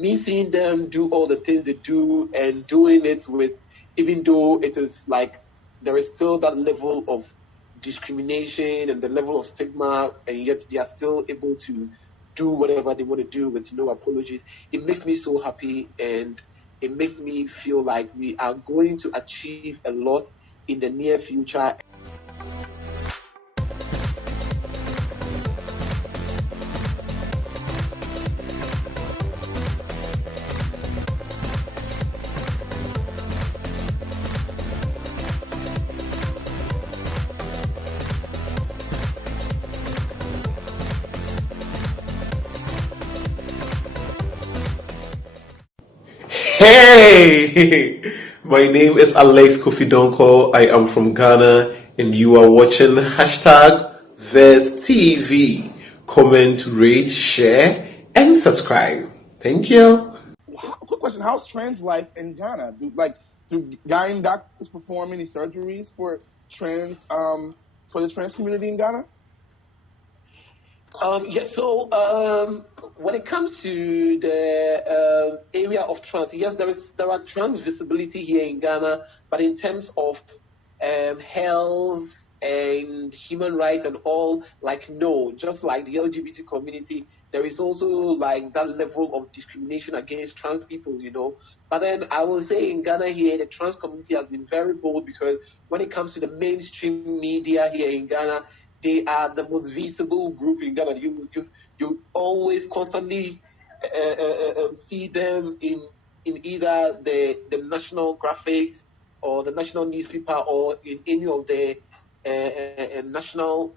me seeing them do all the things they do and doing it with, even though it is like there is still that level of discrimination and the level of stigma, and yet they are still able to do whatever they want to do with no apologies. It makes me so happy, and it makes me feel like we are going to achieve a lot in the near future. Hey, my name is Kofi Donkor. I am from Ghana, and you are watching hashtag Verse TV. Comment, rate, share, and subscribe. Thank you. Quick question: how's trans life in Ghana? Do gyne doctors perform any surgeries for the trans community in Ghana? Yes, so when it comes to the area of trans, yes, there are trans visibility here in Ghana, but in terms of health and human rights and all, like no, just like the LGBT community, there is also like that level of discrimination against trans people. But then I will say in Ghana here, the trans community has been very bold, because when it comes to the mainstream media here in Ghana, they are the most visible group in Ghana. You always constantly see them in either the national graphics or the national newspaper or in any of the national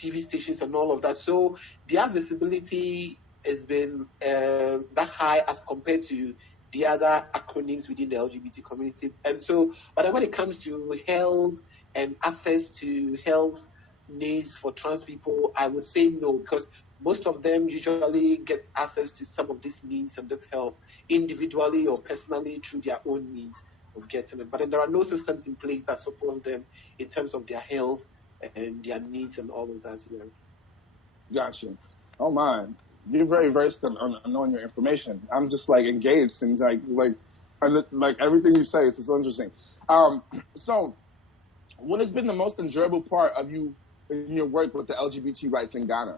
TV stations and all of that. So their visibility has been that high as compared to the other acronyms within the LGBT community. And so, but then when it comes to health and access to health needs for trans people, I would say no, because most of them usually get access to some of these needs and this help individually or personally through their own means of getting it. But then there are no systems in place that support them in terms of their health and their needs and all of that. Gotcha. Oh my, you're very versed on knowing your information. I'm just like engaged and like everything you say is so interesting. So what has been the most enjoyable part of you in your work with the LGBT rights in Ghana?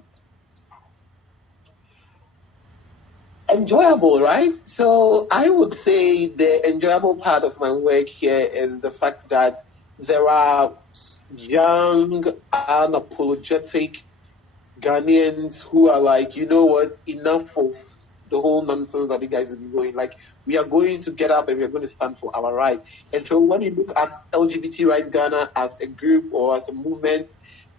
Enjoyable, right? So I would say the enjoyable part of my work here is the fact that there are young, unapologetic Ghanaians who are like, you know what, enough of the whole nonsense that you guys have been going. Like, we are going to get up and we are going to stand for our right. And so when you look at LGBT Rights Ghana as a group or as a movement,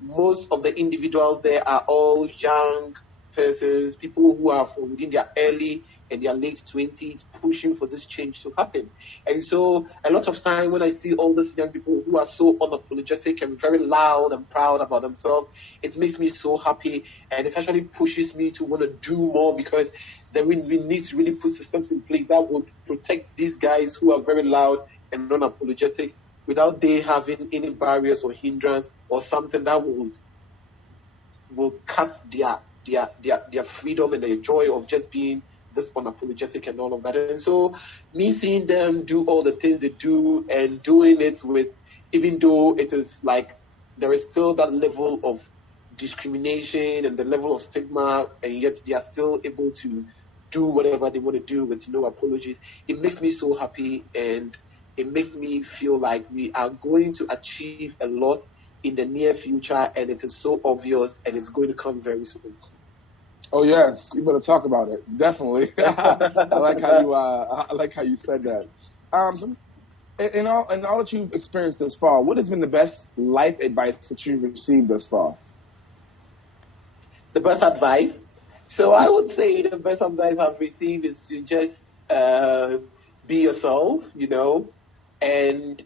most of the individuals there are all young persons, people who are from within their early and their late 20s, pushing for this change to happen. And so a lot of time when I see all these young people who are so unapologetic and very loud and proud about themselves, it makes me so happy, and it actually pushes me to want to do more, because then we need to really put systems in place that would protect these guys who are very loud and unapologetic without they having any barriers or hindrance or something that will cut their freedom and their joy of just being this unapologetic and all of that. And so me seeing them do all the things they do and doing it with, even though it is like there is still that level of discrimination and the level of stigma, and yet they are still able to do whatever they want to do with no apologies, it makes me so happy, and it makes me feel like we are going to achieve a lot in the near future, and it is so obvious, and it's going to come very soon. Oh yes, you better talk about it. Definitely. I like how you said that. In all that you've experienced thus far, what has been the best life advice that you've received thus far? The best advice? So I would say the best advice I've received is to just be yourself, and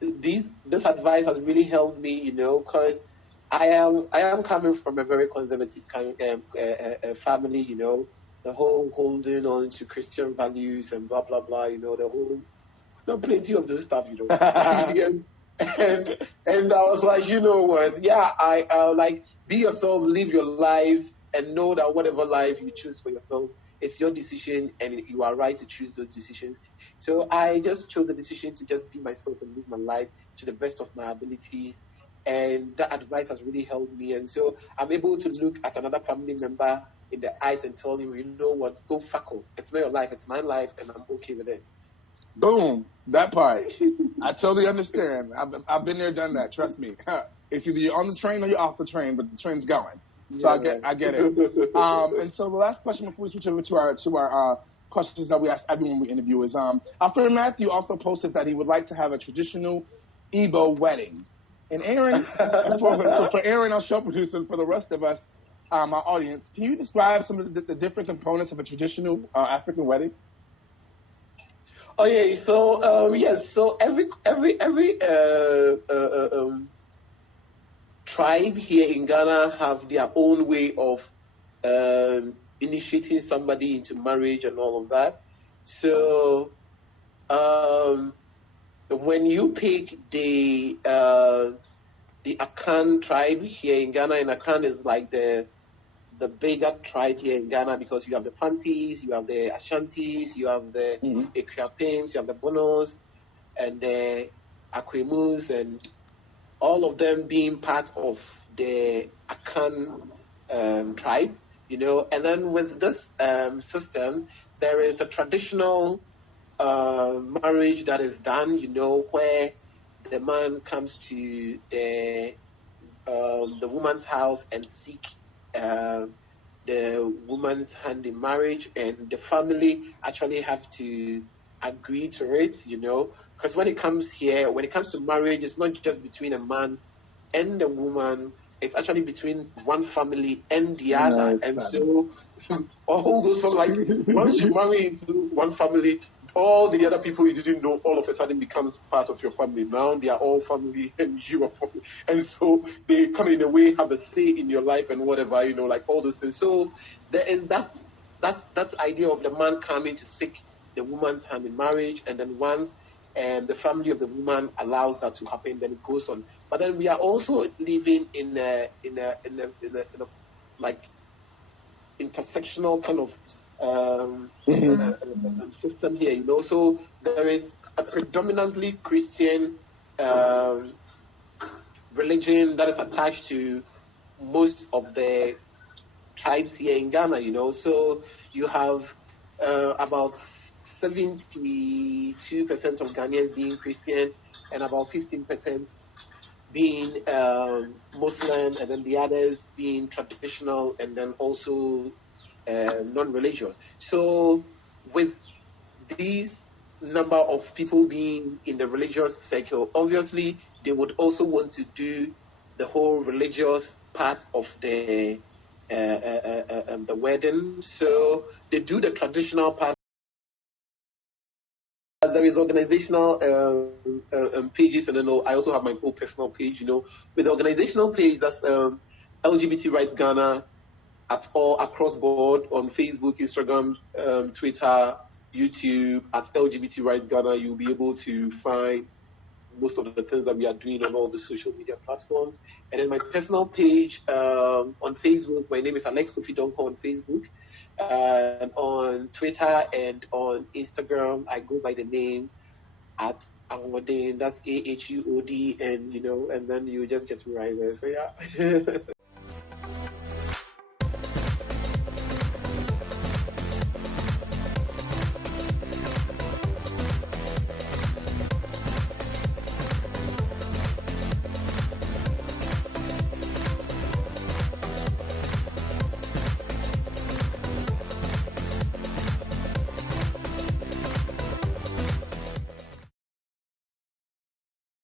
this advice has really helped me, because I am coming from a very conservative family, the whole holding on to Christian values and blah blah blah, the whole plenty of this stuff, and I was like, you know what, yeah, I like, be yourself, live your life, and know that whatever life you choose for yourself, it's your decision, and you are right to choose those decisions. So I just chose the decision to just be myself and live my life to the best of my abilities. And that advice has really helped me. And so I'm able to look at another family member in the eyes and tell him, you know what, go fuck off. It's not your life, it's my life, and I'm okay with it. Boom, that part. I totally understand. I've been there, done that. Trust me. It's either you're on the train or you're off the train, but the train's going. So Yeah. I get it. And so the last question before we switch over to our questions that we ask everyone we interview is our friend Matthew also posted that he would like to have a traditional Igbo wedding. And Aaron, so for Aaron, our show producer, and for the rest of us, our audience, can you describe some of the different components of a traditional African wedding? Oh yeah. So yes. So every tribe here in Ghana have their own way of initiating somebody into marriage and all of that. So um, when you pick the Akan tribe here in Ghana, and Akan is like the biggest tribe here in Ghana, because you have the Fantis, you have the Ashantis, you have the Equiapins, you have the Bonos, and the Akwemus, and all of them being part of the Akan tribe, And then with this system, there is a traditional marriage that is done, where the man comes to the woman's house and seek uh, the woman's hand in marriage, and the family actually have to agree to it, because when it comes to marriage, it's not just between a man and the woman, it's actually between one family and the other. And so all those like once you marry into one family, all the other people you didn't know all of a sudden becomes part of your family. Now they are all family and you are family. And so they come in a way, have a say in your life and whatever, like all those things. So there is that's idea of the man coming to seek the woman's hand in marriage, and then once the family of the woman allows that to happen, then it goes on. But then we are also living in a like intersectional kind of system here, So there is a predominantly Christian religion that is attached to most of the tribes here in Ghana, So you have about 72% of Ghanaians being Christian, and about 15% being Muslim, and then the others being traditional, and then also non-religious. So with these number of people being in the religious circle, obviously they would also want to do the whole religious part of the wedding. So they do the traditional part. There is organizational pages, and then I also have my own personal page. With the organizational page, that's LGBT Rights Ghana at all across board on Facebook, Instagram, Twitter, YouTube. At LGBT Rights Ghana, you'll be able to find most of the things that we are doing on all the social media platforms. And then my personal page on Facebook, my name is Kofi Donkor on Facebook. And on Twitter and on Instagram, I go by the name at Ahudin. That's AHUOD, and and then you just get me right there. So yeah.